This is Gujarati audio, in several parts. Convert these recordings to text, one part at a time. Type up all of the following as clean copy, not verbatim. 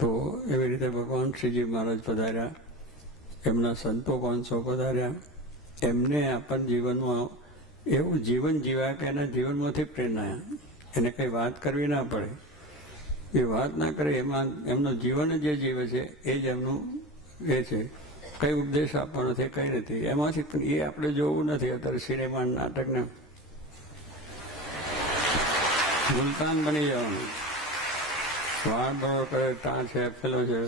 તો એવી રીતે ભગવાન શ્રીજી મહારાજ પધાર્યા, એમના સંતો 500 પધાર્યા. એમને આપણ જીવનમાં એવું જીવન જીવ્યા કે એના જીવનમાંથી પ્રેરણા, એને કંઈ વાત કરવી ના પડે, એ વાત ના કરે, એમાં એમનું જીવન જે જીવે છે એ જ એમનું એ છે. કંઈ ઉપદેશ આપવાનો નથી, કંઈ નથી એમાંથી. પણ એ આપણે જોવું નથી. અત્યારે સિનેમા નાટકને મુલતાન બની જવાનું. વાળ બરોબર કરે, તાં છે, પેલો છે,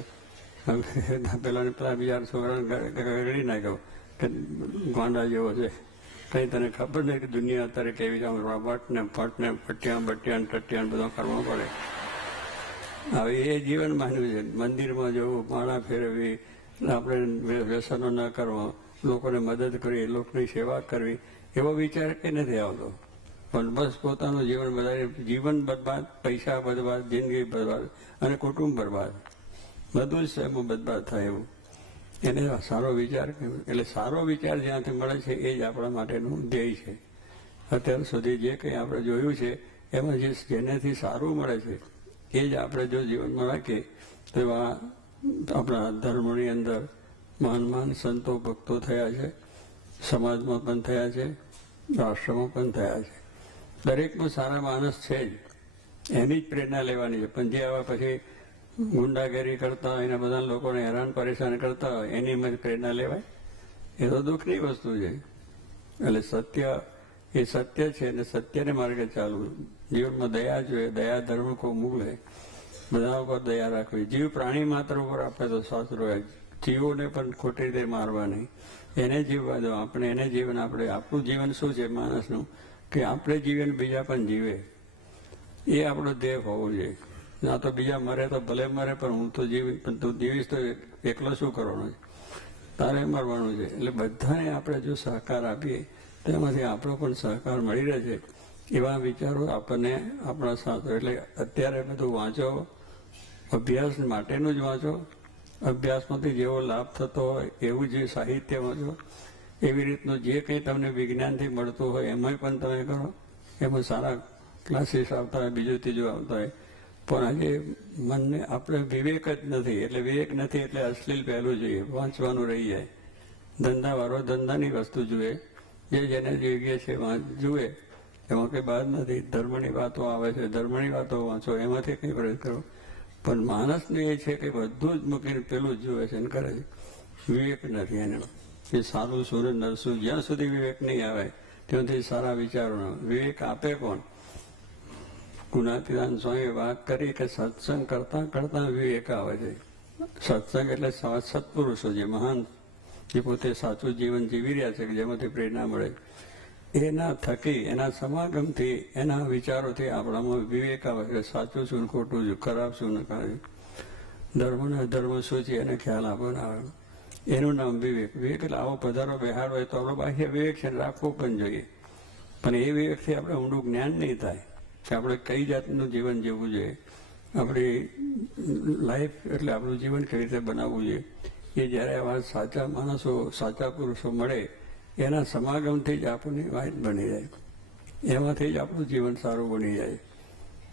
પેલા બીજા છોકરાને ગળી નાખ્યો કે ગાંડા જેવો છે. કંઈ તને ખબર નહીં કે દુનિયા અત્યારે કેવી છે. રોબોટ ને ફટ ને પટ્યા બટ્યા ટટ્યા બધો કરવો પડે. હવે એ જીવન માન્યું છે. મંદિરમાં જવું, માળા ફેરવવી, આપણે વ્યસનો ન કરવા, લોકોને મદદ કરવી, લોકોની સેવા કરવી, એવો વિચાર કે નથી આવતો. પણ બસ પોતાનું જીવન બધા, જીવન બરબાદ, પૈસા બરબાદ, જિંદગી બરબાદ અને કુટુંબ બરબાદ, બધું જ એમાં બરબાદ થાય એવું. એને સારો વિચાર, એટલે સારો વિચાર જ્યાંથી મળે છે એ જ આપણા માટેનું ધ્યેય છે. અત્યાર સુધી જે કંઈ આપણે જોયું છે એમાં જેનાથી સારું મળે છે એ જ આપણે જો જીવનમાં રાખીએ તો આપણા ધર્મની અંદર મહાન મહાન સંતો ભક્તો થયા છે, સમાજમાં પણ થયા છે, રાષ્ટ્રમાં પણ થયા છે. દરેકમાં સારા માણસ છે જ, એની જ પ્રેરણા લેવાની છે. પણ જે આવા પછી ગુંડાગીરી કરતા હોય, એના બધા લોકોને હેરાન પરેશાન કરતા હોય, એની એમ જ પ્રેરણા લેવાય? એ તો દુઃખની વસ્તુ છે. એટલે સત્ય એ સત્ય છે અને સત્યને માર્ગે ચાલવું. જીવનમાં દયા જોઈએ, દયા ધર્મ કો મૂળ હે. બધા ઉપર દયા રાખવી. જીવ પ્રાણી માત્ર ઉપર આપણે તો શાસ્ત્રો હોય, જીવોને પણ ખોટી રીતે મારવા નહીં, એને જીવવા દો. આપણે એને જીવન, આપણે આપણું જીવન શું છે માણસનું, કે આપણે જીવન બીજા પણ જીવે, એ આપણો ધ્યેય હોવો જોઈએ. ના તો બીજા મરે તો ભલે મરે, પણ હું તો જીવી, પણ તું જીવીશ તો એકલો શું કરવાનું છે, તારે મરવાનું છે. એટલે બધાને આપણે જો સહકાર આપીએ તેમાંથી આપણો પણ સહકાર મળી રહે છે. એવા વિચારો આપણને આપણા સાથે. એટલે અત્યારે બધું વાંચો, અભ્યાસ માટેનું જ વાંચો, અભ્યાસમાંથી જેવો લાભ થતો હોય એવું જે સાહિત્ય વાંચો, એવી રીતનું જે કંઈ તમને વિજ્ઞાનથી મળતું હોય એમાંય પણ તમે કરો. એમાં સારા ક્લાસીસ આવતા હોય, બીજું ત્રીજું આવતા હોય. પણ આજે મનને આપણે વિવેક જ નથી. એટલે વિવેક નથી એટલે અશ્લીલ પહેલું જોઈએ, વાંચવાનું રહી જાય. ધંધાવાળો ધંધાની વસ્તુ જુએ, જે જેને જોઈએ છે જુએ, એમાં કંઈ બાદ નથી. ધર્મની વાતો આવે છે, ધર્મની વાતો વાંચો, એમાંથી કંઈ પ્રયત્ન કરો. પણ માણસને એ છે કે બધું જ મૂકીને પેલું જ જુએ છે અને કરે છે. વિવેક નથી એને. એ સારું શું ને નરસું, જ્યાં સુધી વિવેક નહીં આવે ત્યાંથી સારા વિચારો. વિવેક આપે કોણ? ગુણાતીતાન સ્વામીએ વાત કરી કે સત્સંગ કરતા કરતા વિવેક આવે છે. સત્સંગ એટલે સત્પુરુષો, જે મહાન, જે પોતે સાચું જીવન જીવી રહ્યા છે, જેમાંથી પ્રેરણા મળે, એના થકી, એના સમાગમથી, એના વિચારોથી આપણામાં વિવેક આવે છે. સાચું શું ખોટું શું, ખરાબ શું ને ખરાબ, ધર્મ ને અધર્મ શું છે એને ખ્યાલ આપણને આવે. એનું નામ વિવેક. વિવેક એટલે આવો પધારો બેહાડ હોય તો આપણો બાહ્ય વિવેક છે, રાખવું પણ જોઈએ. પણ એ વિવેકથી આપણે ઊંડું જ્ઞાન નહીં થાય કે આપણે કઈ જાતનું જીવન જીવવું જોઈએ, આપણી લાઈફ એટલે આપણું જીવન કેવી રીતે બનાવવું જોઈએ. એ જ્યારે આવા સાચા માણસો, સાચા પુરુષો મળે, એના સમાગમથી જ આપણને વાત બની જાય, એમાંથી જ આપણું જીવન સારું બની જાય.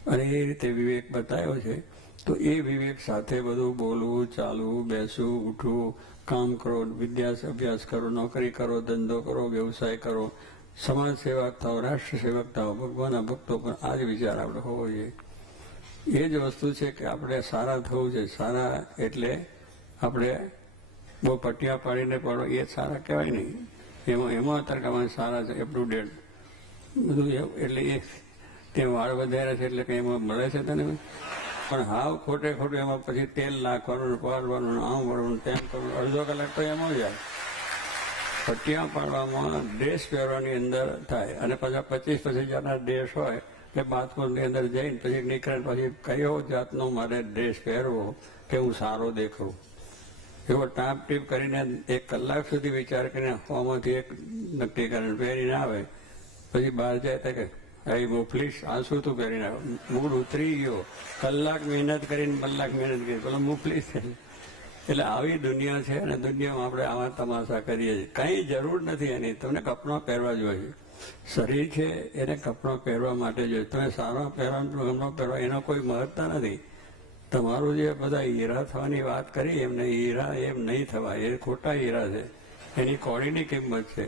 અને એ રીતે વિવેક બતાવ્યો છે. તો એ વિવેક સાથે બધું બોલવું, ચાલવું, બેસવું, ઉઠવું, કામ કરો, અભ્યાસ કરો, નોકરી કરો, ધંધો કરો, વ્યવસાય કરો, સમાજ સેવક થાવ, રાષ્ટ્ર સેવક થાવ, ભગવાનના ભક્તો પણ આ જ વિચાર આપણે હોવો જોઈએ. એ જ વસ્તુ છે કે આપણે સારા થવું છે. સારા એટલે આપણે બહુ પટિયા પાડીને પડો એ સારા કહેવાય નહીં. એમાં અત્યારે સારા છે, અપટુડેટ બધું. એટલે એ તે વાળ વધારે છે એટલે કંઈ એમાં મળે છે તને. પણ હાવ ખોટે ખોટું એમાં પછી તેલ નાખવાનું, પાડવાનું, આમ વળવાનું, તેમ કરવાનું, અડધો કલાક તો એમાં જાય. પટ્ટિયા પાડવામાં, ડ્રેસ પહેરવાની અંદર થાય. અને પાછા 25-25 ડ્રેસ હોય એટલે બાથરૂમની અંદર જઈને પછી નીકળે, પછી કયો જાતનો મારે ડ્રેસ પહેરવો કે હું સારો દેખાઉં, એવો ટાપ ટીપ કરીને 1 કલાક સુધી વિચાર કરીને આમાંથી એક નક્કી કરીને પહેરીને આવે. પછી બહાર જાય તો કે અહીં મુફલીસ, આ શું તું પહેરીને આવે? મૂડ ઉતરી ગયો. કલાક મહેનત કરીને, કલાક મહેનત કરી, પેલો મુફલીસ છે. એટલે આવી દુનિયા છે અને દુનિયામાં આપણે આવા તમાશા કરીએ છીએ. કંઈ જરૂર નથી એની. તમને કપડાં પહેરવા જોઈએ. શરીર છે એને કપડાં પહેરવા માટે જોઈએ. તમે સારા પહેરવા, ગમનો પહેરવા, એનો કોઈ મહત્તા નથી. તમારું જે બધા હીરા થવાની વાત કરી એમને હીરા એમ નહીં થવા, એ ખોટા હીરા છે, એની કોડીની કિંમત છે.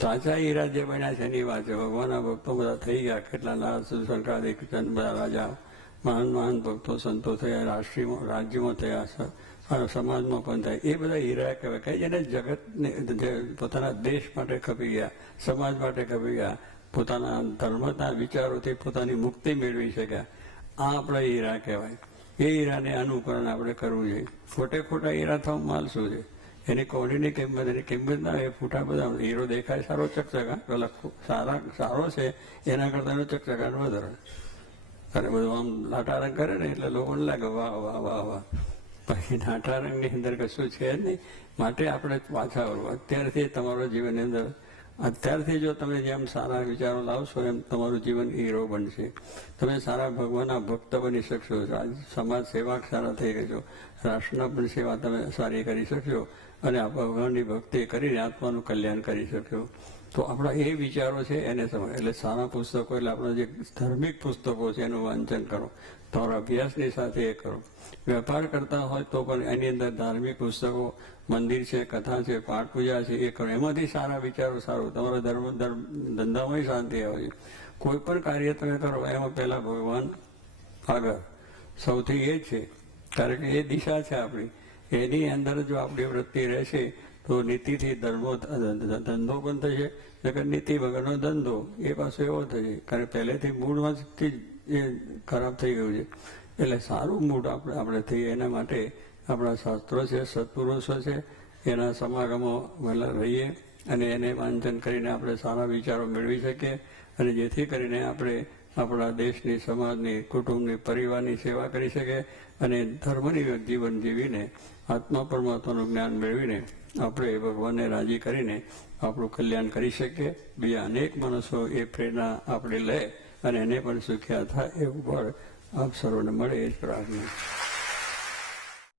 સાચા હીરા જે બન્યા છે એની વાત છે. ભગવાનના ભક્તો બધા થઈ ગયા, કેટલા લાલ શંકરાદિક બધા રાજા મહાન મહાન ભક્તો સંતો થયા, રાજ્યમાં થયા, સમાજમાં પણ થાય, એ બધા હીરા કહેવાય. કે જેને જગતને પોતાના દેશ માટે ખપી ગયા, સમાજ માટે ખપી ગયા, પોતાના ધર્મના વિચારોથી પોતાની મુક્તિ મેળવી શક્યા, આ આપણા હીરા કહેવાય. એ હીરાને અનુકરણ આપણે કરવું જોઈએ. ખોટા હીરા થવા માલ શું છે? એની કોડીની કિંમત, એની કિંમત ના એ ફૂટા બધા. હીરો દેખાય સારો ચકચકા, પેલા સારો છે એના કરતા એનો ચકચકાટ વધારે. અને બધું આમ લાટા રંગ કરે ને એટલે લોકોને લાગે વાહ વાહ વાહ વાહ. પછી લાટા રંગની અંદર કશું છે જ નહીં. માટે આપણે પાછા વળવું. અત્યારથી તમારો જીવનની અંદર, અત્યારથી જો તમે જેમ સારા વિચારો લાવશો એમ તમારું જીવન હીરો બનશે. તમે સારા ભગવાનના ભક્ત બની શકશો, સમાજ સેવા સારા થઈ શકશો, રાષ્ટ્રના પણ સેવા તમે સારી કરી શકશો, અને આ ભગવાનની ભક્તિ કરીને આત્માનું કલ્યાણ કરી શકશો. તો આપણા એ વિચારો છે એને સમય, એટલે સારા પુસ્તકો, એટલે આપણા જે ધાર્મિક પુસ્તકો છે એનું વાંચન કરો, તમારા અભ્યાસની સાથે એ કરો. વેપાર કરતા હોય તો પણ એની અંદર ધાર્મિક પુસ્તકો, મંદિર છે, કથા છે, પાઠ પૂજા છે, એ કરો. એમાંથી સારા વિચારો સારું, તમારો ધંધામાં શાંતિ આવે છે. કોઈ પણ કાર્ય તમે કરો એમાં પહેલા ભગવાન આગળ, સૌથી એ જ છે, કારણ કે એ દિશા છે આપણી. એની અંદર જો આપણી વૃત્તિ રહેશે તો નીતિથી ધંધો પણ થશે. નકર નીતિ વગરનો ધંધો એ પાછો એવો થશે, કારણ કે પહેલેથી મૂળમાંથી એ ખરાબ થઈ ગયું છે. એટલે સારું મૂડ આપણે થઈએ એના માટે આપણા શાસ્ત્રો છે, સત્પુરુષો છે, એના સમાગમો વહેલા રહીએ અને એને વાંચન કરીને આપણે સારા વિચારો મેળવી શકીએ, અને જેથી કરીને આપણે આપણા દેશની, સમાજની, કુટુંબની, પરિવારની સેવા કરી શકીએ, અને ધર્મની જીવન જીવીને આત્મા પરમાત્માનું જ્ઞાન મેળવીને આપણે ભગવાનને રાજી કરીને આપણું કલ્યાણ કરી શકીએ. બીજા અનેક માણસો એ પ્રેરણા આપણે લે અને એને પણ સુખ્યા થાય એવું ફળ આપ સર્વને મળે એ જ પ્રાર્થના.